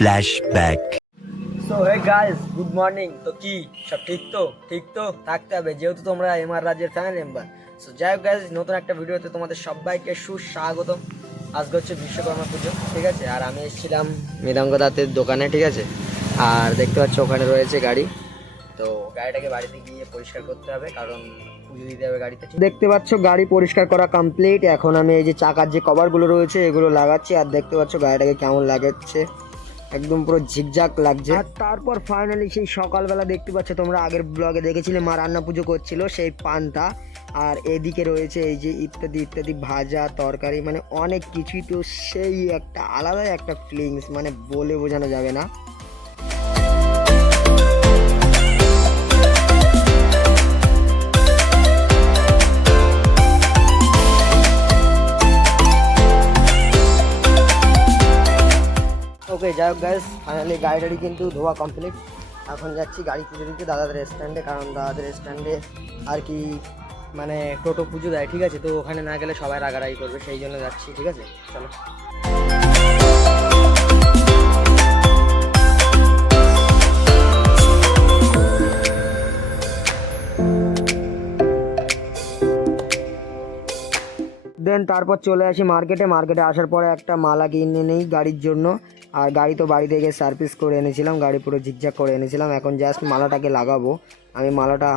flashback. So hey guys, good morning. তো কি সব ঠিক তো থাকতে হবে, যেহেতু তোমরা এমআর রাজের ফ্যান মেম্বার। সো যাই হোক গাইস, নতুন একটা ভিডিওতে তোমাদের সবাইকে সুস্বাগতম। আজকে হচ্ছে বিশ্বকর্মা পুজো, ঠিক আছে। আর আমি এসেছিলাম মৃদঙ্গ দাঁতের দোকানে, ঠিক আছে। আর দেখতে পাচ্ছ ওখানে রয়েছে গাড়ি। তো গাড়িটাকে বাড়িতে গিয়ে পরিষ্কার করতে হবে, কারণ পুজো দিতে হবে গাড়িতে। দেখতে পাচ্ছ গাড়ি পরিষ্কার করা কমপ্লিট। এখন আমি এই যে চাকার যে কভারগুলো রয়েছে এগুলো লাগাচ্ছি। আর দেখতে পাচ্ছ গাড়িটাকে কেমন লাগাচ্ছে, একদম পুরো ঝিকঝাক লাগছে। আর তারপর ফাইনালি সেই সকালবেলা দেখতে পাচ্ছ, তোমরা আগের ব্লগে দেখেছিলে মা রান্না পুজো করছিল, সেই পান্তা। আর এদিকে রয়েছে এই যে ইত্যাদি ইত্যাদি ভাজা তরকারি, মানে অনেক কিছুই। তো সেই একটা আলাদাই একটা ফিলিংস, মানে বলে বোঝানো যাবে না। ওকে, যাই হোক গাইস, ফাইনালি গাড়ি কিন্তু ধোয়া কমপ্লিট। এখন যাচ্ছি গাড়ি পুজো দিতে দাদাদের স্ট্যান্ডে, কারণ দাদাদের স্ট্যান্ডে আর কি মানে টোটো পুজো দেয়, ঠিক আছে। তো ওখানে না গেলে সবাই রাগারাগি করবে, সেই জন্য যাচ্ছি, ঠিক আছে। চলো। দেন তারপর চলে আসি মার্কেটে আসার পরে একটা মালা কিনে নেই গাড়ির জন্য। আর গাড়ি তো বাড়ি থেকে সার্ভিস করে এনেছিলাম, গাড়ি পুরো ঝিকঝাক করে এনেছিলাম। এখন জাস্ট মালাটাকে লাগাবো। আমি মালাটা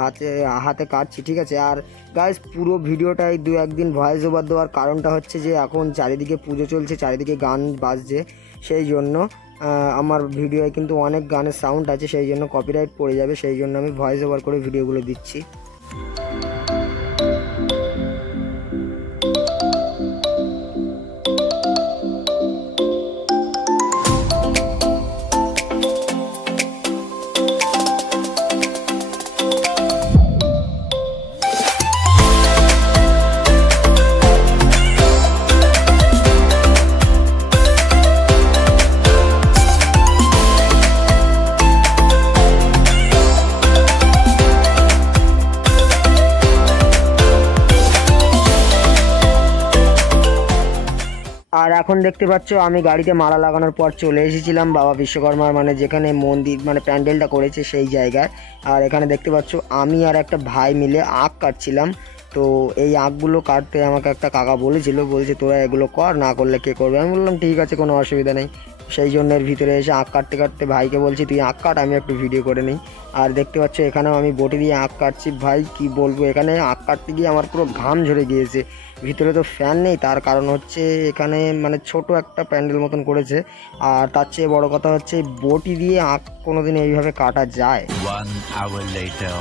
হাতে কাটছি, ঠিক আছে। আর গাইস, পুরো ভিডিওটাই দু একদিন ভয়েস ওভার দেওয়ার কারণটা হচ্ছে যে এখন চারিদিকে পুজো চলছে, চারিদিকে গান বাজছে, সেই জন্য আমার ভিডিওয় কিন্তু অনেক গানের সাউন্ড আছে, সেই জন্য কপিরাইট পড়ে যাবে, সেই জন্য আমি ভয়েস ওভার করে ভিডিওগুলো দিচ্ছি। আর এখন দেখতে পাচ্ছ আমি গাড়িতে মালা লাগানোর পর চলে এসেছিলাম বাবা বিশ্বকর্মার, মানে যেখানে মন্দির মানে প্যান্ডেলটা করেছে সেই জায়গায়। আর এখানে দেখতে পাচ্ছ আমি আর একটা ভাই মিলে আখ কাটছিলাম। তো এই আখগুলো কাটতে আমাকে একটা কাকা বলছে তোরা এগুলো কর, না করলে কে করবে। আমি বললাম ঠিক আছে, কোনো অসুবিধা নেই। সেই জন্য এর ভিতরে এসে আখ কাটতে কাটতে ভাইকে বলছি তুই আখ কাট, আমি একটু ভিডিও করে নিই। আর দেখতে পাচ্ছ এখানেও আমি বটি দিয়ে আখ কাটছি। ভাই কি বলবো, এখানে আখ কাটতে গিয়ে আমার পুরো ঘাম ঝরে গিয়েছে। ভিতরে তো ফ্যান নেই, তার কারণ হচ্ছে এখানে মানে ছোট একটা প্যান্ডেল মতন করেছে। আর তার চেয়ে বড় কথা হচ্ছে বটি দিয়ে আখ কোনোদিন এইভাবে কাটা যায়? 1 hour later.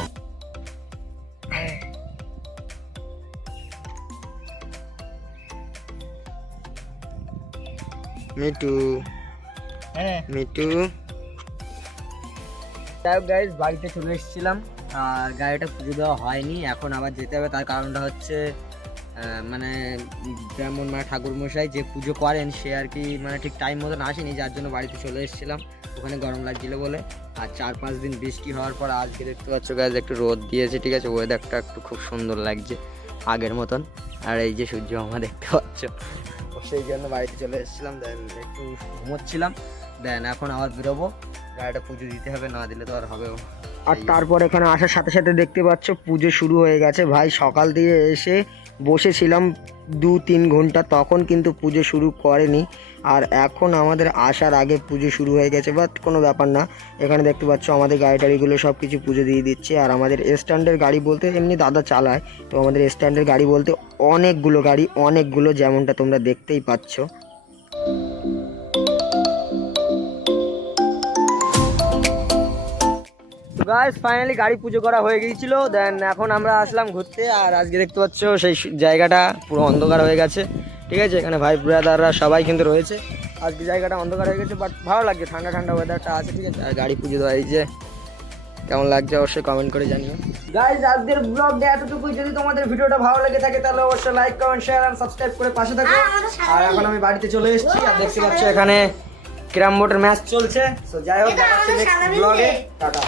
মিটু যাই হোক গাইজ, বাড়িতে চলে এসেছিলাম। আর গাড়িটা পুজো দেওয়া হয়নি, এখন আবার যেতে হবে। তার কারণটা হচ্ছে মানে যেমন মানে ঠাকুরমশাই যে পুজো করেন সে আর কি মানে ঠিক টাইম মতন আসেনি, যার জন্য বাড়িতে চলে এসেছিলাম। ওখানে গরম লাগছিল বলে। আর 4-5 দিন বৃষ্টি হওয়ার পর আজকে দেখতে পাচ্ছ গাইজ একটু রোদ দিয়েছে, ঠিক আছে। ওয়েদারটা একটু খুব সুন্দর লাগছে আগের মতন। আর এই যে সূর্য মামা দেখতে পাচ্ছ, সেই জন্য বাড়িতে চলে এসেছিলাম। দেন একটু ঘুমোচ্ছিলাম, দেন এখন আবার বেরোবো, গাড়িটা পুজো দিতে হবে, না দিলে তো আর হবেও। আর তারপর এখানে আসার সাথে সাথে দেখতে পাচ্ছ পুজো শুরু হয়ে গেছে। ভাই সকাল দিয়ে এসে বসেছিলাম 2-3 ঘন্টা, তখন কিন্তু পুজো শুরু করেনি। আর এখন আমাদের আসার আগে পুজো শুরু হয়ে গেছে, বাট কোনো ব্যাপার না। এখানে দেখতে পাচ্ছ আমাদের গাড়ি টাড়িগুলো সব কিছু পুজো দিয়ে দিচ্ছে। আর আমাদের স্ট্যান্ডের গাড়ি বলতে এমনি দাদা চালায়, তো আমাদের স্ট্যান্ডের গাড়ি বলতে অনেকগুলো যেমনটা তোমরা দেখতেই পাচ্ছ। গাইস, ফাইনালি গাড়ি পুজো করা হয়ে গিয়েছিল। দেন এখন আমরা আসলাম ঘুরতে। আর আজকে দেখতে পাচ্ছ সেই জায়গাটা পুরো অন্ধকার হয়ে গেছে, ঠিক আছে। এখানে ভাই ব্রাদাররা সবাই কিন্তু রয়েছে। আজকে জায়গাটা অন্ধকার হয়ে গেছে, বাট ভালো লাগছে, ঠান্ডা ঠান্ডা ওয়েদারটা আছে, ঠিক আছে। আর গাড়ি পুজো দেওয়া এই যে কেমন লাগছে অবশ্যই কমেন্ট করে জানিও। গাইস, আজকের ব্লগটা এতটুকুই। যদি তোমাদের ভিডিওটা ভালো লেগে থাকে তাহলে অবশ্যই লাইক কমেন্ট শেয়ার আর সাবস্ক্রাইব করে পাশে থাকো। আর এখন আমি বাড়িতে চলে এসেছি। আর দেখতে পাচ্ছ এখানে ক্যারাম বোর্ডের ম্যাচ চলছে। সো যাই হোক, দেখা হচ্ছে নেক্সট ব্লগে। টাটা।